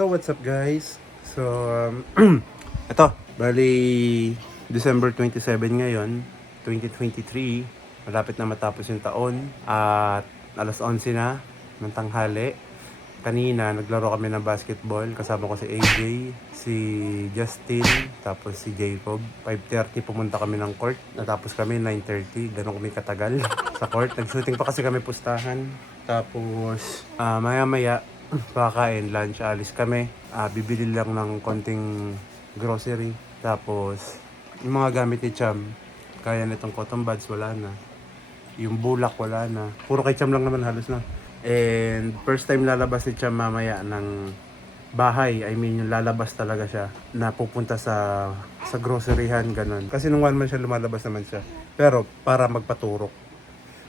So what's up guys? So ito, bali December 27 ngayon, 2023. Malapit na matapos yung taon at alas 11 na ng tanghali. Kanina naglaro kami ng basketball, kasama ko si AJ, si Justin, tapos si Jacob. 5:30 pumunta kami ng court, natapos kami 9:30, ganun kami katagal sa court. Nag-shooting pa kasi kami pustahan. Tapos maya-maya kakain, lunch, alis kami. Bibili lang ng konting grocery. Tapos yung mga gamit ni Cham, kaya nitong cotton buds wala na. Yung bulak wala na. Puro kay Cham lang naman halos na. And first time lalabas si Cham mamaya ng bahay. I mean yung lalabas talaga siya na pupunta sa groceryhan ganun. Kasi nung one month siya lumalabas naman siya. Pero para magpaturok.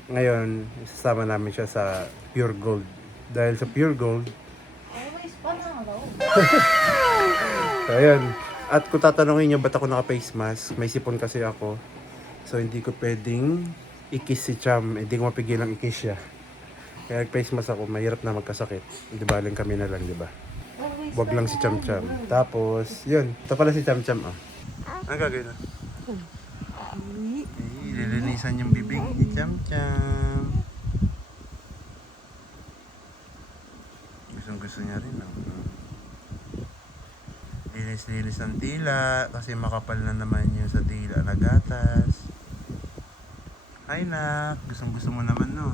Ngayon, isasama namin siya sa Pure Gold. Dahil sa Pure Gold, Always panalo. so ayun. At kung tatanungin niyo ba't ako naka-face mask, may sipon kasi ako. So hindi ko pwedeng i-kiss si Cham. Hindi ko mapigilang i-kiss siya. Kaya face mask ako, mahirap na magkasakit. Di ba, lang kami na lang, di ba? Wag lang si Cham Cham. Tapos, yun. Ito pala si Cham Cham, oh. Ano gagawin na? Lilinisan yung bibig ni Cham Cham. Gusto niya rin, oh. Linis-linis ang tila kasi makapal na naman yung sa tila na gatas. Ay nak, gusto mo naman, no?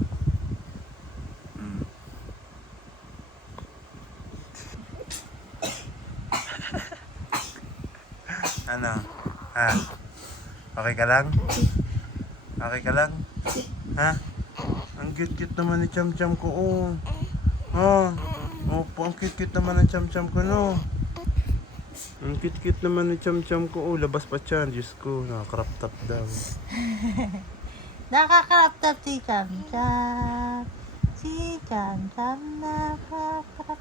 Ano? Ha? Okay ka lang? Okay ka lang? Ha? Ang cute-cute naman ni Cham Cham ko, oh. Oh. Opo, ang cute-cute naman ng Cham Cham ko, no? Ang cute-cute naman ni Cham Cham ko, oh. Labas pa siya, Diyos ko. Nakakrap top daw. Nakakrap top si Cham Cham. Si Cham Cham nakakrap top.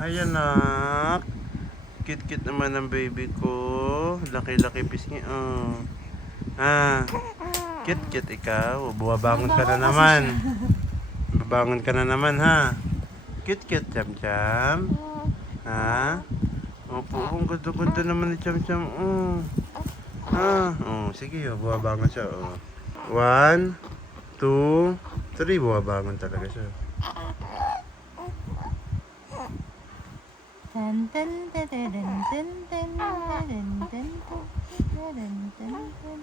Ayan, nak. Cute-cute naman ng baby ko. Laki-laki pisngi, oh. Ah. Cute-cute ikaw. Buwabangon ka na naman. Babangon ka na naman, ha? Cute-cute, Cham Cham. Ha? Opo, ang ganda-ganda naman ni Cham Cham. Oh. Ha? Oh, sige, oh. Buwabangon siya, oh. 1, 2, 3. Buwabangon talaga siya. Tan tan tan tan tan tan tan tan tan tan.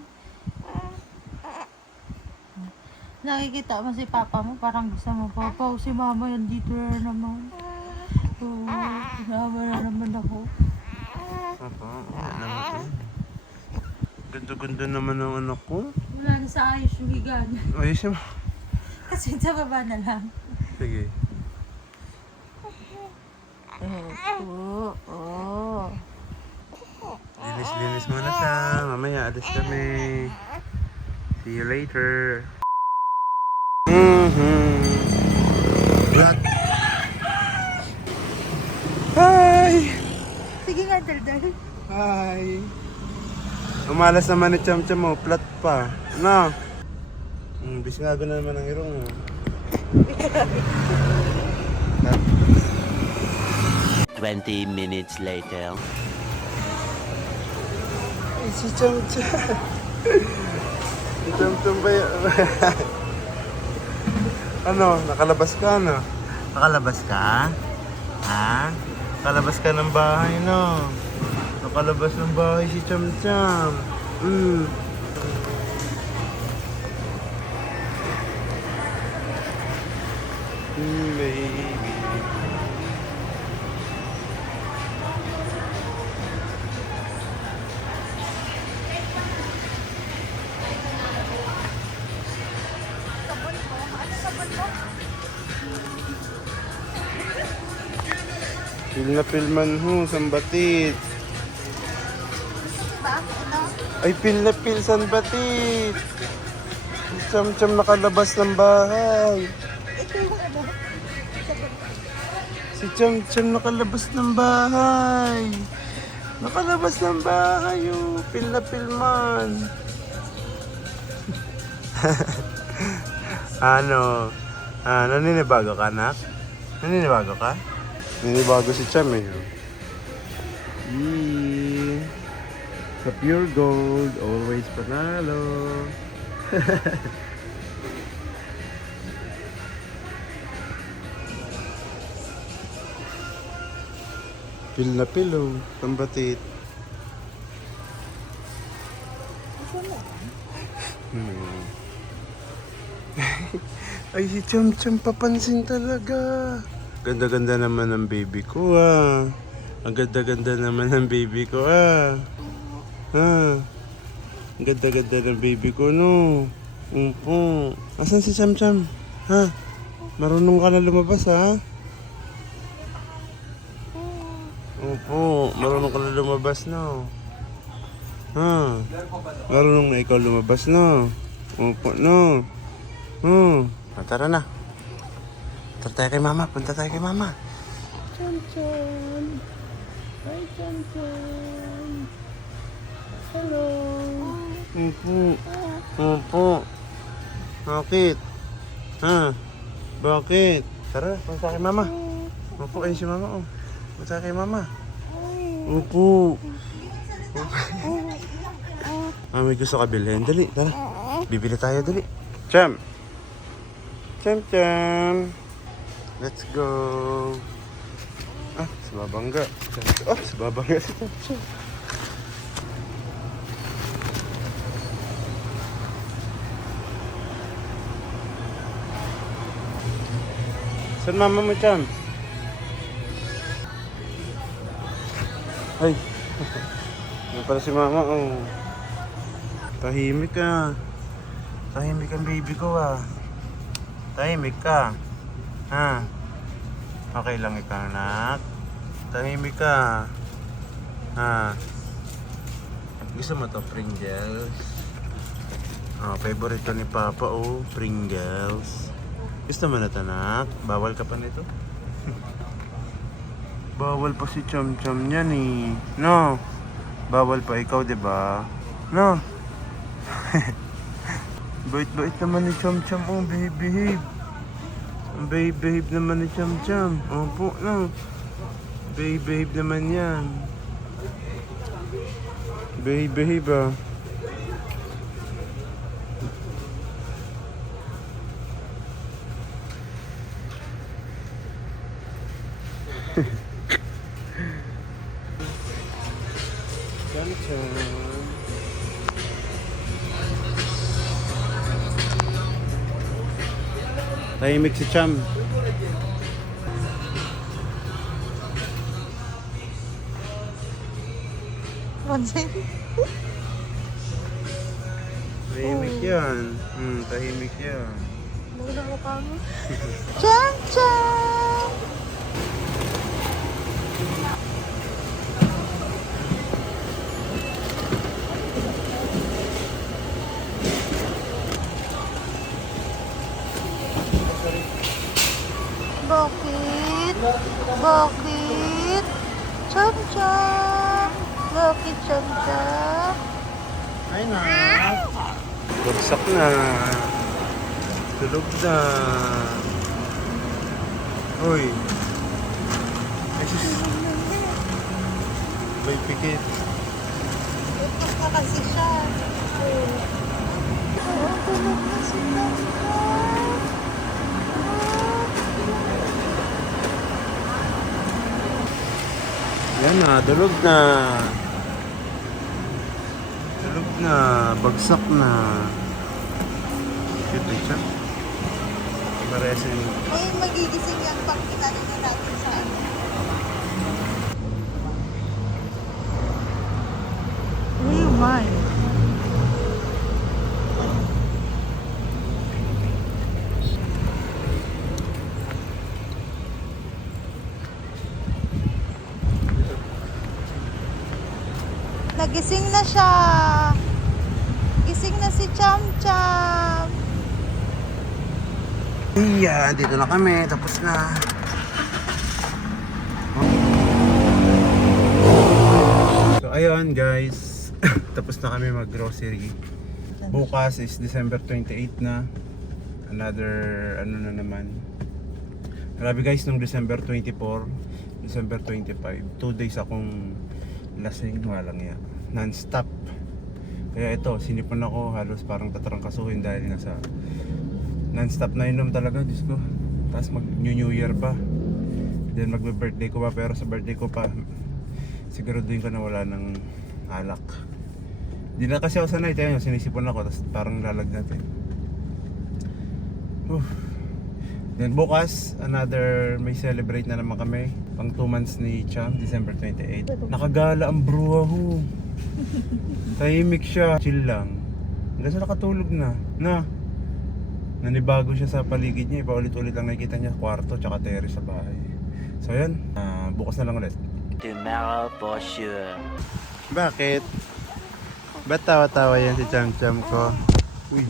Nakikita mo si Papa mo, parang gusto mo, Papa, si Mama yan dito na naman. Sinama na naman ako. Opo, naman. Ganda-ganda naman ang anak ko. Wala na sa ayos yung higa niya. Ayos mo. Kasi sa baba na lang. Sige. Oo. Linis-linis muna siya. Mamaya alis kami. See you later. Vlog. Hi! Sige nga, Daldal. Hi! Umalas naman ni Cham Cham mo. Flat pa. Ano? Bisngago na naman ang irong mo. 20 minutes later. Ay, si Cham Cham. Si Cham Cham ba yan? Ano? Nakalabas ka, no? Nakalabas ka? Ha? Nakalabas ka ng bahay, no? Nakalabas ng bahay si Cham Cham. Baby. Pil na pilman ho, sambatit. Ay, pil na pil, sambatit. Si Cham Cham nakalabas ng bahay. Si Cham Cham nakalabas ng bahay. Nakalabas ng bahay, oh. Pil na pilman. Ano? Naninibago ka, anak? Naninibago ka? Ninibago si Cham eh. Yee. Sa pure gold, always panalo. Pil na pillow, pambatit. Hmm. Ay, si Cham Cham papansin talaga. Ganda-ganda naman ng baby ko ah. Ang ganda-ganda naman ng baby ko ah. Ha? Ang ganda-ganda ng baby ko no. Opo. Asan si Cham Cham? Ha? Marunong ka na lumabas ha? Opo. Marunong ka na lumabas no. Ha? Marunong na ikaw lumabas no. Opo no. Tara na. Tara tayo kay mama. Punta tayo kay mama. Cham Cham. Hi Cham Cham. Hello. Opo. Opo. Bakit? Ha? Bakit? Tara, punta kay mama. Opo, ayun si mama oh. Punta kay mama. Opo. May gusto ka bilhin. Dali, tara. Bibili tayo, dali. Cham. Cham Cham. Let's go. Ah, sa babangga. Oh, sa babangga si Cham Cham. Saan mama mo, Cham? Ay. Yan pala si mama, oh. Tahimik ka. Tahimik ang baby ko, ah. Tahimik ka. Ha? Okay lang ikaw, anak. Tahimik ka. Ha? Gusto mo to, Pringles? Oh, favorite ko ni Papa, oh. Pringles. Gusto mo na to, anak? Bawal ka pa nito? Bawal pa si Cham Cham niyan, eh. No? Bawal pa ikaw, diba? No? Bait-bait naman ni Cham Cham, oh, behave. Ang behave naman ni Cham Cham. Opo, no. Behave naman yan. Behave, ah. Cham Cham. Tahimik si Cham. Pansin. Tahimik yan. Tahimik yan. Cham Cham. Bakit? Bakit? Cham Cham. Bakit Cham Cham? Ay na. Bagsak na. Tulog na. Uy. Ay sus. May pikit. Tapos na kasi siya. Oo, tulog na si Cham Cham. Yan na, tulog na. Tulog na. Bagsak na. Cute eh siya. Paresin. Ngayon magigising yan pag kinano na natin sa ano. Oh my. Nagising na siya. Gising na si Cham Cham. Iya, dito na kami. Tapos na. So, ayun guys. Tapos na kami mag-grocery. Bukas is December 28 na. Another, ano na naman. Grabe guys, nung December 24, December 25. 2 days akong lasing, walang ya. Non-stop. Kaya ito, sinipon ako, halos parang tatarangkasuhin dahil nasa non-stop na inom talaga, Diyos ko. Tapos mag-New Year pa. Then magbe-birthday ko pa, pero sa birthday ko pa, siguraduhin ko na wala ng alak. Di na kasi ako sanay, tayo sinisipon ako, tapos parang lalagnat eh. Then bukas, may celebrate na naman kami. Pang 2 months ni Cham, December 28. Nakagala ang bruha ho. Tahimik siya, chill lang. Hanggang sa nakatulog na. Nanibago siya sa paligid niya. Paulit-ulit lang nakikita niya kwarto tsaka terrace sa bahay. So yan, bukas na lang ulit. Tomorrow for sure. Bakit? Ba't tawa-tawa yan si Cham-Cham ko? Uy.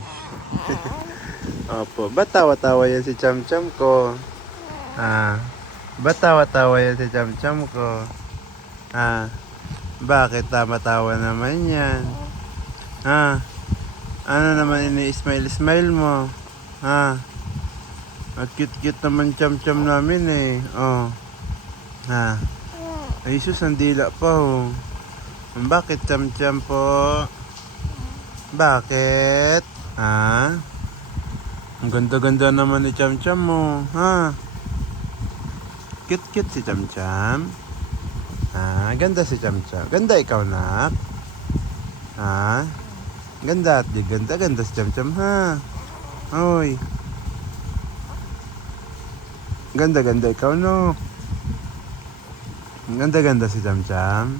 Opo, ba't tawa-tawa yan si Cham-Cham ko? Ba't tawa-tawa yan si Cham-Cham ko? Bakit tama-tawa naman yan? Ano naman ini-smile-smile mo? At cute-cute naman Cham-Cham namin eh. Ay sus, ang dila pa oh. Bakit Cham-Cham po? Bakit? Ang ganda-ganda naman ni Cham-Cham mo. Cute-cute si Cham-Cham. Ganda si Cham-Cham. Ganda ikaw, nak. Ganda at di ganda. Ganda si Cham-Cham, ha? Oy. Ganda-ganda ikaw, no? Ganda-ganda si Cham-Cham.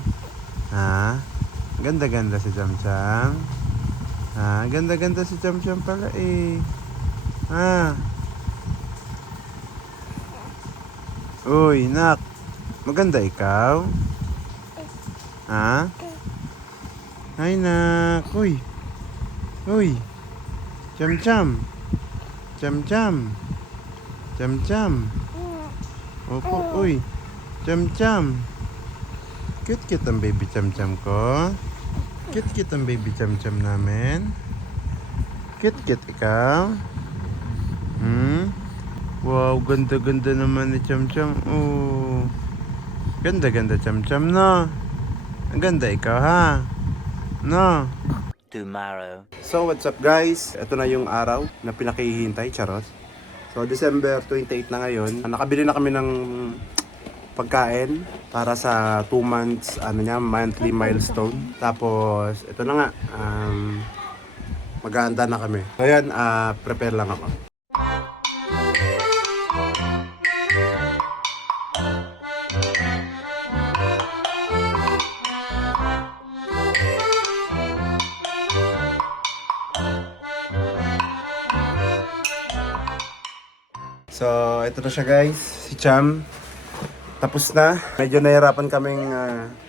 Ganda-ganda si Cham-Cham. Ganda-ganda si Cham-Cham pala eh. Uy, nak. Maganda ikaw? Ay, nak. Uy. Cham-Cham. Cham-Cham. Cham-Cham. Opo, uy. Cham-Cham. Cute-cute ang baby Cham-Cham ko. Cute-cute ang baby Cham-Cham namin. Cute-cute ikaw. Wow, ganda-ganda naman ni Cham-Cham. Oh. Ganda-ganda Cham-Cham, no? Ang ganda ikaw, ha? No? Tomorrow. So, what's up guys? Ito na yung araw na pinakihintay, charot. So, December 28 na ngayon. Nakabili na kami ng pagkain para sa 2 months, monthly milestone. Tapos, ito na nga, maghahanda na kami. So, yan, prepare lang ako. So, ito na siya guys, si Cham. Tapos na. Medyo nahirapan kaming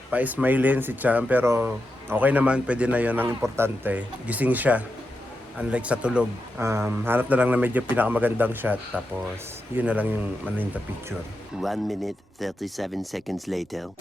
pa-smilein si Cham, pero okay naman, pwede na yun. Ang importante, gising siya. Unlike sa tulog. Hanap na lang na medyo pinakamagandang shot. Tapos, yun na lang yung maninta picture. 1 minute, 37 seconds later.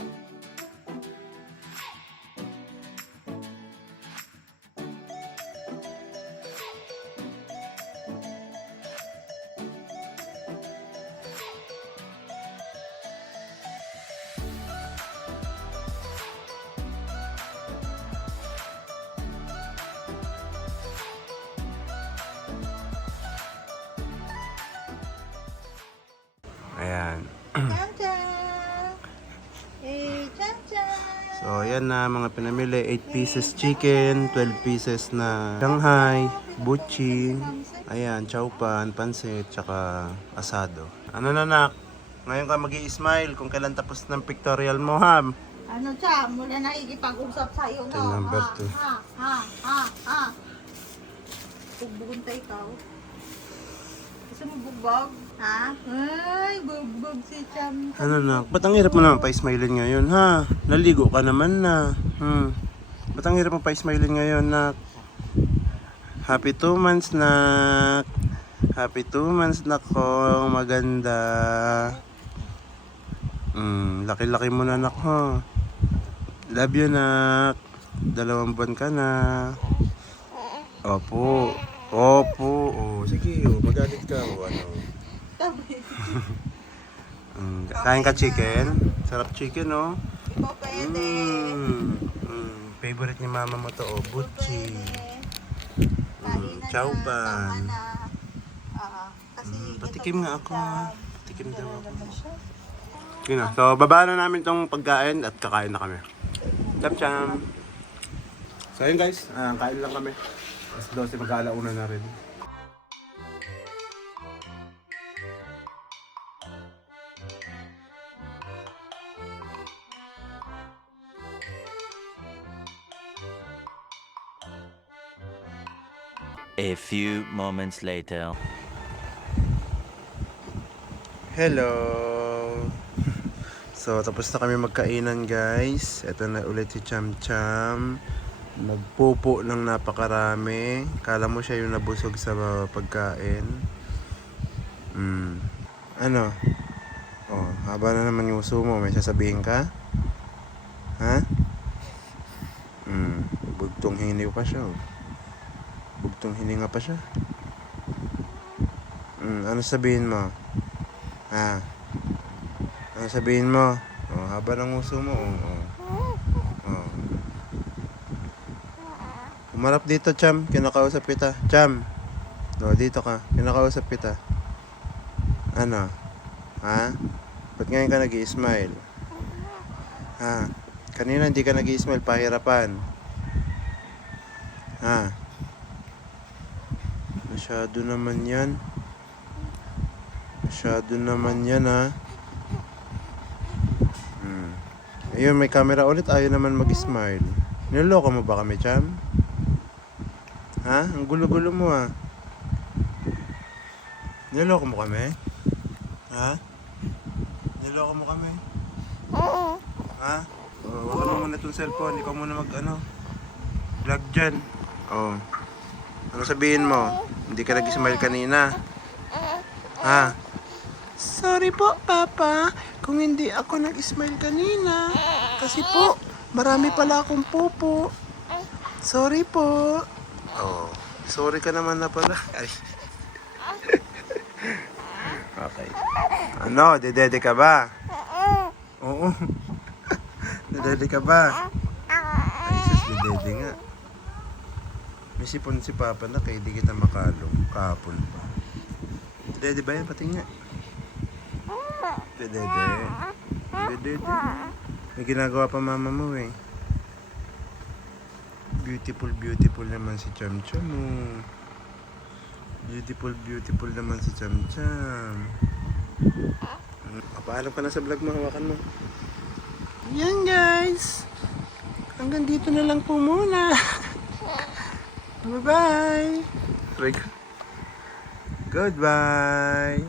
Ayan. Cham-Cham! Hey, Cham-Cham! So, ayan na mga pinamili. 8 pieces chicken, 12 pieces na Shanghai, buchi, ayan, chowpan, pansit, tsaka asado. Ano na nak? Ngayon ka mag-i-smile kung kailan tapos ng pictorial mo, ha? Ano, Cham? Mula nakikipag-usap sa'yo, no? Ito, number 2. Bugbugon tayo ikaw. Gusto mo bugbog? Ha? Ay, bugbog si Cham. Ano na? Ba't ang hirap mo naman pa-smilein ngayon, ha? Naligo ka naman na. Ba't ang hirap mo pa-smilein ngayon, nak? Happy 2 months, nak. Happy 2 months, nak ko. Maganda. Laki-laki mo na, nak, ha? Love you, nak. 2 buwan ka na. Opo. Opo. Oh, sige, magalit ka. O, ano? Kain ka chicken? Sarap chicken, no? Ikaw pwede. Favorite ni mama mo to, oh. Butchi. Kain na Chow na, pan. tama na. Kasi Patikim nga ako. Cham. Patikim daw ako. Naman siya. Yun na. So, babaan na namin tong pagkain at kakain na kami. Cham-cham. So, ayun guys. Kain lang kami. As 12, mag-aalauna na rin. A few moments later. Hello! So, tapos na kami magkainan guys. Ito na ulit si Cham Cham. Nagpupo ng napakarami. Kala mo siya yung nabusog sa pagkain. Ano? Oh, haba na naman yung uso mo. May sasabihin ka? Ha? Bugtong hiniw pa siya. Oh. Bugtong hininga pa siya. Ano sabihin mo? Ha? Ano sabihin mo? Oh, haba ng uso mo. Oh. Umarap dito, Cham. Kinakausap kita. Cham. No, dito ka. Kinakausap kita. Ano? Ha? Ba't ngayon ka nag-i-smile? Ha? Kanina hindi ka nag-i-smile. Pahirapan. Ha? Masyado naman yan. Masyado naman yan, ha? Ayun, may camera ulit. Ayaw naman mag-smile. Niloloko mo ba kami, Cham? Ha? Ang gulo-gulo mo, ha? Niloloko mo kami? Ha? Niloloko mo kami? Ha? Huwag mo muna itong cellphone. Ikaw muna vlog dyan. Oh. Ano sabihin mo? Hindi ka nag-smile kanina. Ha? Sorry po, Papa. Kung hindi ako nag-smile kanina. Kasi po, marami pala akong pupo. Sorry po. Oh, sorry ka naman na pala. Ay. Okay. Ano, dedede ka ba? Oo. Dedede ka ba? Ay, sus, dedede nga. May sipon si Papa na kaya di kita makalong. Kahapon pa. Dedede ba yan? Pati nga. Dedede. Dedede. May ginagawa pa mama mo eh. Beautiful, beautiful naman si Cham Cham oh. Beautiful, beautiful naman si Cham Cham. Papaalam ka na sa vlog mo, hawakan mo. Yan guys. Hanggang dito na lang po muna. Bye-bye. Goodbye.